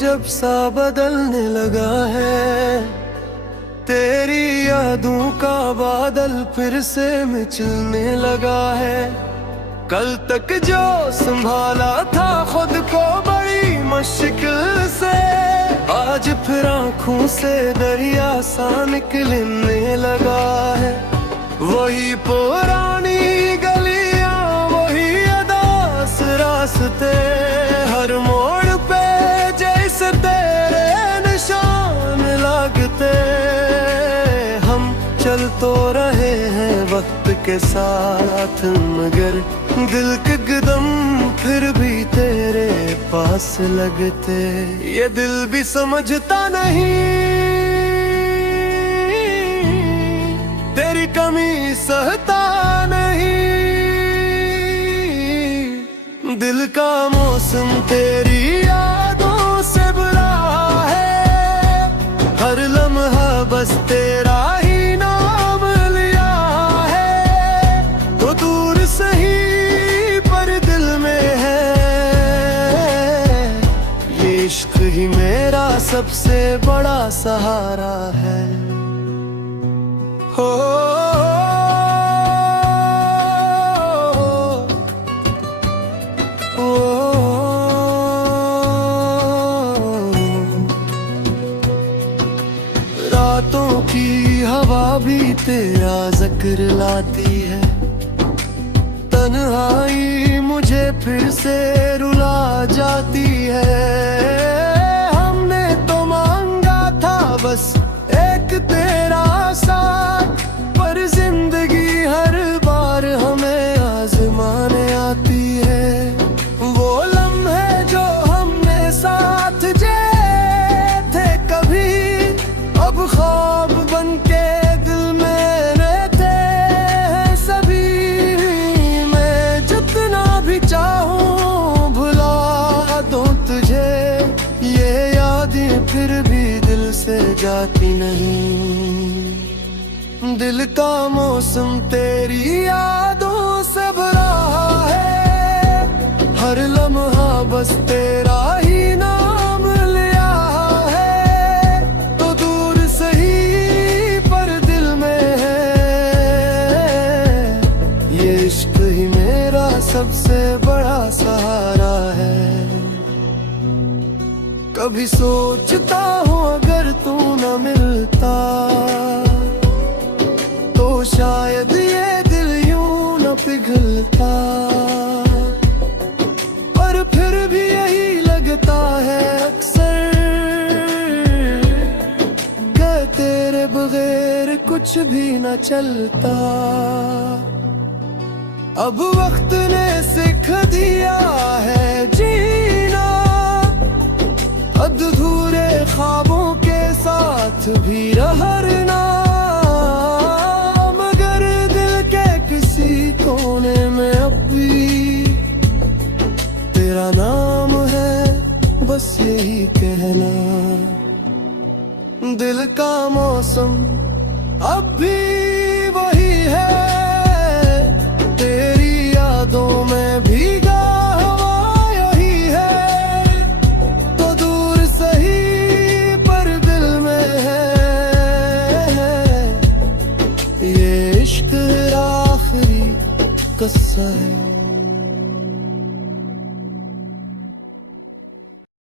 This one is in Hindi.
जब सा बदलने लगा है, तेरी यादों का बादल फिर से मचलने लगा है। कल तक जो संभाला था खुद को बड़ी मुश्किल से, आज फिर आँखों से दरिया सा निकलने लगा है। वही पुरानी गलियां, वही अदास रास्ते, हर मोड़ पे जैसे तेरे निशान लगते। हम चल तो रहे हैं वक्त के साथ, मगर दिल के कदम फिर भी तेरे पास लगते। ये दिल भी समझता नहीं, तेरी कमी सहता नहीं। दिल का मौसम तेरी यादों से भरा है, हर लम्हा बस तेरा ही नाम लिया है। तो दूर सही पर दिल में है, ये इश्क ही मेरा सबसे बड़ा सहारा है। हो रातों की हवा भी तेरा जिक्र लाती है, तन्हाई मुझे फिर से रुला जाती है। हमने तो मांगा था बस एक तेरा साथ, पर जिंदगी हर बार हमें आजमाने आती है। वो लम्हे जो हमने साथ जिए थे कभी, अब ख्वाब बनके दिल में रहते हैं सभी। मैं जितना भी चाहूं भुला दूं तुझे, ये यादें फिर भी दिल से जाती नहीं। दिल का मौसम तेरी यादों से भरा है, हर लम्हा बस तेरा ही नाम लिया है। तो दूर सही पर दिल में है, ये इश्क ही मेरा सबसे बड़ा सहारा है। कभी सोचता हूँ अगर तू न मिलता, तो शायद ये दिल यूं न पिघलता। पर फिर भी यही लगता है अक्सर, कि तेरे बगैर कुछ भी न चलता। अब वक्त ने सिखा दिया है जीना, अधूरे ख्वाबों के साथ भी रहना। मगर दिल के किसी कोने में अब भी तेरा नाम है, बस यही कहना। दिल का मौसम अब भी वही है, तेरी यादों में भीगा हुआ यही है। तो दूर सही पर दिल में है, ये इश्क आखिरी किस्सा है।